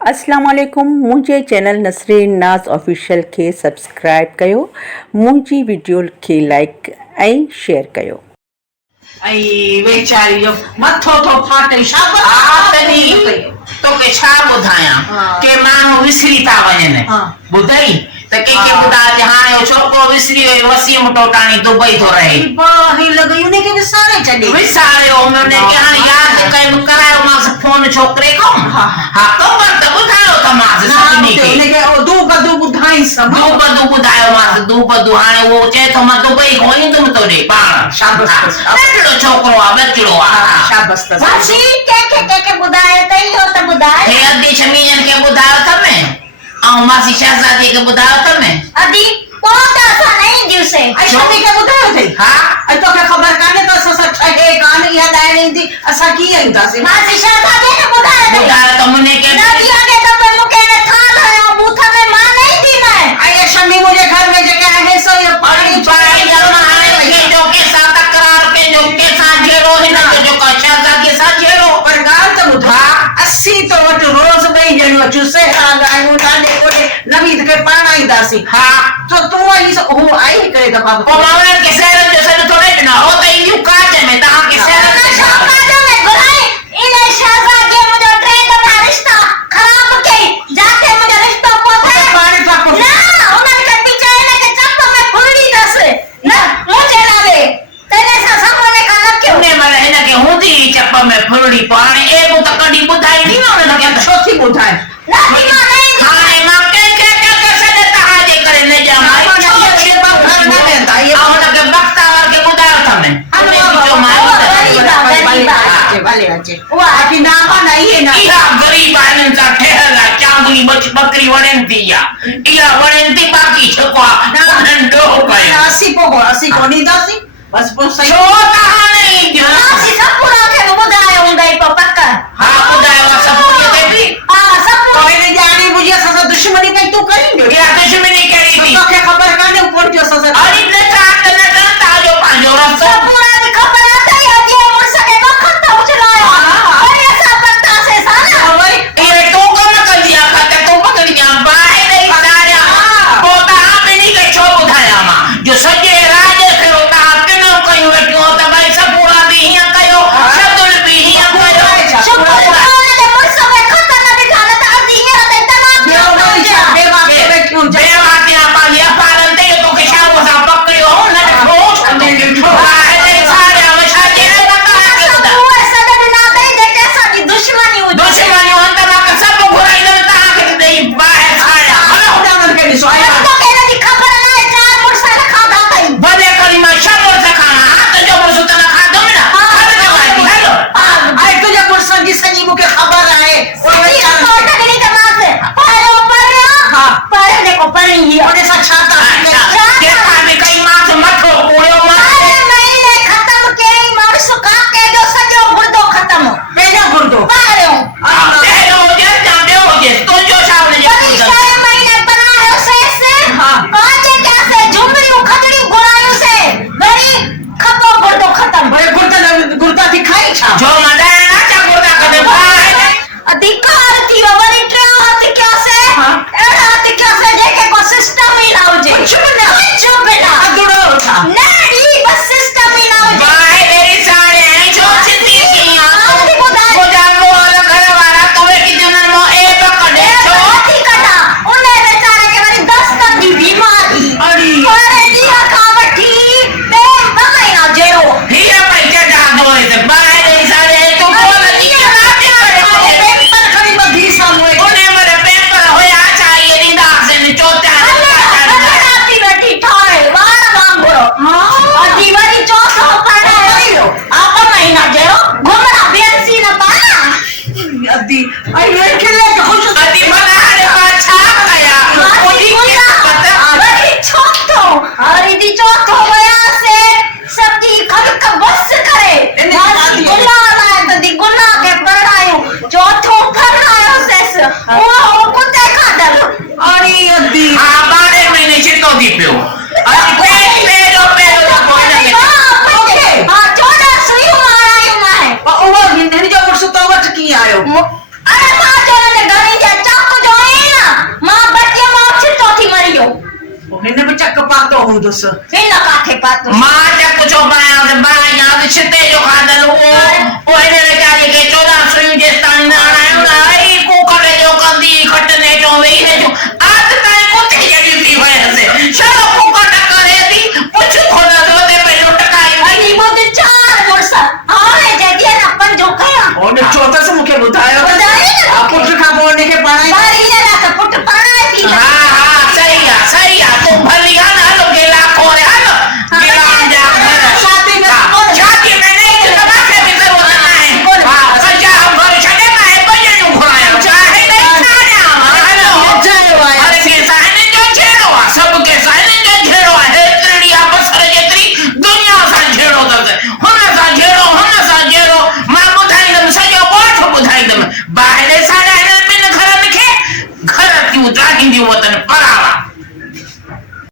अस्सलाम वालेकुम। मुझे चैनल नसरीन नाज ऑफिशियल के सब्सक्राइब कयो, मुझी वीडियो के लाइक ऐं शेयर कयो। आई वेचारी जो मथो तो फाटे शाबा तनी तो के छा बुधाया के मानो विसरी ता वने बुधाई त के बुधा हाने छोको विसरी वसीम टोटानी दुबई तो रहे बाही लगई उने के विसारे चले विसारे उन्होंने के हां याद कई करायो मास फोन छोकरे को हां तो पर त बुधायो त मास सनी के उने के दो बदू बुधाई सब दो बदू बुधायो मास दो बदू हाने वो चे तो म दुबई कोई तुम तो रे पाण शाबाश छोकरो आ बचड़ो आ शाबाश त वासी के बुधाए तई हो त बुधाए हे अदी छमीन के बुधाओ तमे आ मासी शहजादी के बुधाओ तमे अदी कोता सा नहीं दिवसे शहजादी के बुधाओ थे हां आई तो के खबर काने तो सस ठगे कान याद आए नहीं थी असा की आईता से मासी शहजादी के बुधाओ तो मुने के नदी आगे तो मैं मुके ने थाल है बूथा में मां नहीं थी मैं आई शमी मुझे घर में जगह है सो ये पानी पानी जमा है ये जो के साथ तकरार के जो के साथ जेरो है ना जो का शहजादी के साथ जेरो पर गाल तो बुधा 80 तो वट रोज बई जणो चुसे गायो डाले कोडे नवीद के पाणा ही दासी हां तो तू आई सो हो आई करे त बाबा ओ मावने के शहर जो सर थोड़े ना हो त यू काज में ता के शहर काज में बुलाई इने शहजादी मुझे ट्रेन में रिश्ता खराब के जाके मुझे रिश्ता पोता पानी पाको ना उन्हें के पीछे लेके चप्पा में फुड़ी दस ना मुझे लावे तेरे सा सामने का लग के उन्हें मारे है ना के हुंदी चप्पा में फुड़ी पानी एक तो कडी बुधाई नहीं ना उन्हें के छोटी बुधाई ना नहीं हां मां के से देता हाजे करे ले जा मां छोटे बाप घर में रहता ये उन्हें के बख्तावर के बुधाई था मैं जो मां वाले बच्चे वो आकी नाम नहीं है ना या गरीब आदमी का ठहरा चांदनी बकरी वणंती या वणंती बाकी छको नंडो पाए 80 को नहीं दासी बस वो सही छोटा नहीं दासी सब पूरा के बुधायो उंदई पर पक्का हां बुधायो सब पूरे देती हां सब कोई नहीं जानी मुझे ससा दुश्मनी कहीं तू करेंगे या दुश्मनी करी थी तो क्या खबर काने ऊपर जो ससा अरे ने काट ने करता जो पांजो रास्ता पूरा की खबर आता है कि मुझसे के वक्त तो उछलाया अरे ऐसा पत्ता से साला भाई ये तो कम कर दिया खाते तो पकड़ गया बाहर नहीं बताया पोता आपने नहीं के छो बुधाया मां जो सजे राज के होता आपके नाम कयो बैठो होता भाई सब पूरा भी हिया कयो शब्द भी हिया कयो शुक्र ने मुझसे के खत्ता न दिखाना था अभी ये रहता तना बेवातिया पालिया पालन दे तो के शाम सा पकड़ियो न रोज सारे हमेशा जेल बता के तू ऐसा ना दे दे कैसा की दुश्मनी अंत ना के सब घुराई दे ता के दे बाहर छाया हला उड़ान के सोया तो कहने की खबर ना है चार मुर्सा खा दाता ही भले करी मैं सब मुर्सा खाना हाथ जो मुर्सा तना खा दो ना खा दे हेलो अरे तुझे मुर्सा की सही मुके खबर आए और तो टकरी के मां से अरे ऊपर हां पढ़ने को पढ़ी ही और ऐसा छाता के खाने कई मां से मत हो पूरो मां महीने खत्म के ही मार सुका के जो सजो गुर्दो खत्म बेजा गुर्दो अरे दे हो जे तो जो सामने जे महीने बनायो से हां काजे क्या से झुमरी खजड़ी गुरायो से गरी खतो गुर्दो खत्म भाई गुर्दा दिखाई छा जो मदा ना चा गुर्दा कदे भाई अधिकार थी वरी ट्रेन हाथ क्या से एड़ा हाथ क्या से देखे को सिस्टम ही लाओ जे कुछ बेटा अदड़ो था नहीं बस सिस्टम ही लाओ जे भाई मेरी सारे हैं जो चित्ती की को जानो वाला घर वाला तोवे की जनन मो ए पकड़े छोटी कटा उन्हें बेचारे के मेरी 10 तक की बीमारी अरे दिया खावठी बे भाई ना जेरो हिया पैसे जा दो इसे भाई मेरी सारे तो बोल दी पेपर खड़ी बधी सामने उन्हें मेरे पेपर होया चाहिए नी दास ने चौथा राती बैठी ठाए वार मांगो और दीवारी चौथा पड़ा है आप महीना जेरो घुमरा बेंसी न पाना अदी आई रे खेले के खुश अदी बना रे अच्छा गया ओली के पता अरे छोटो अरे दी चौथो गया से सब्जी खद का बस करे गुल्ला लाए तो दी गुल्ला के पढ़ायो चौथो पढ़ायो से वो कुत्ते खा दल अरे अदी हां 12 महीने चितो दी पियो अरे पेलो ओके हां 14 सुई मारायो ना है वो हिंदी जो वर्ष तो वट की आयो अरे मां चले घणी जा दस इन काथे पातो मां जा कुछ पाया से बाया से छिते जो खादल वो इने चाहे के 14 सुई जे स्थान ना आई को करे जो कंदी खटने जो वेई है जो आज ताई को थे जड़ी थी होए से चलो को कट करे दी कुछ खोना दो दे पे लटकाई अनी मोदे 4 वर्ष हां जदी ना पंजो कया ओने चौथा से मुके बुधायो पुट खा बोलने के पढ़ाई बारी ना का पुट पढ़ाई थी हां सही है तो भली है ना लो गेला खोरे हां गेला जा शादी में नहीं तो बाकी भी जरूर है हां सजा हम घर छड़े का है बजे नु खोया चाहे नहीं खाना हेलो जय भाई अरे के साने जो छेड़ो सब के साने जो छेड़ो है त्रिया बसर जेतरी दुनिया सा छेड़ो दस हुन सा छेड़ो मां बुधाई दम सजो कोठ बुधाई दम बाहर सारा बिन घर में के घर की उतरा हिंदी वतन परावा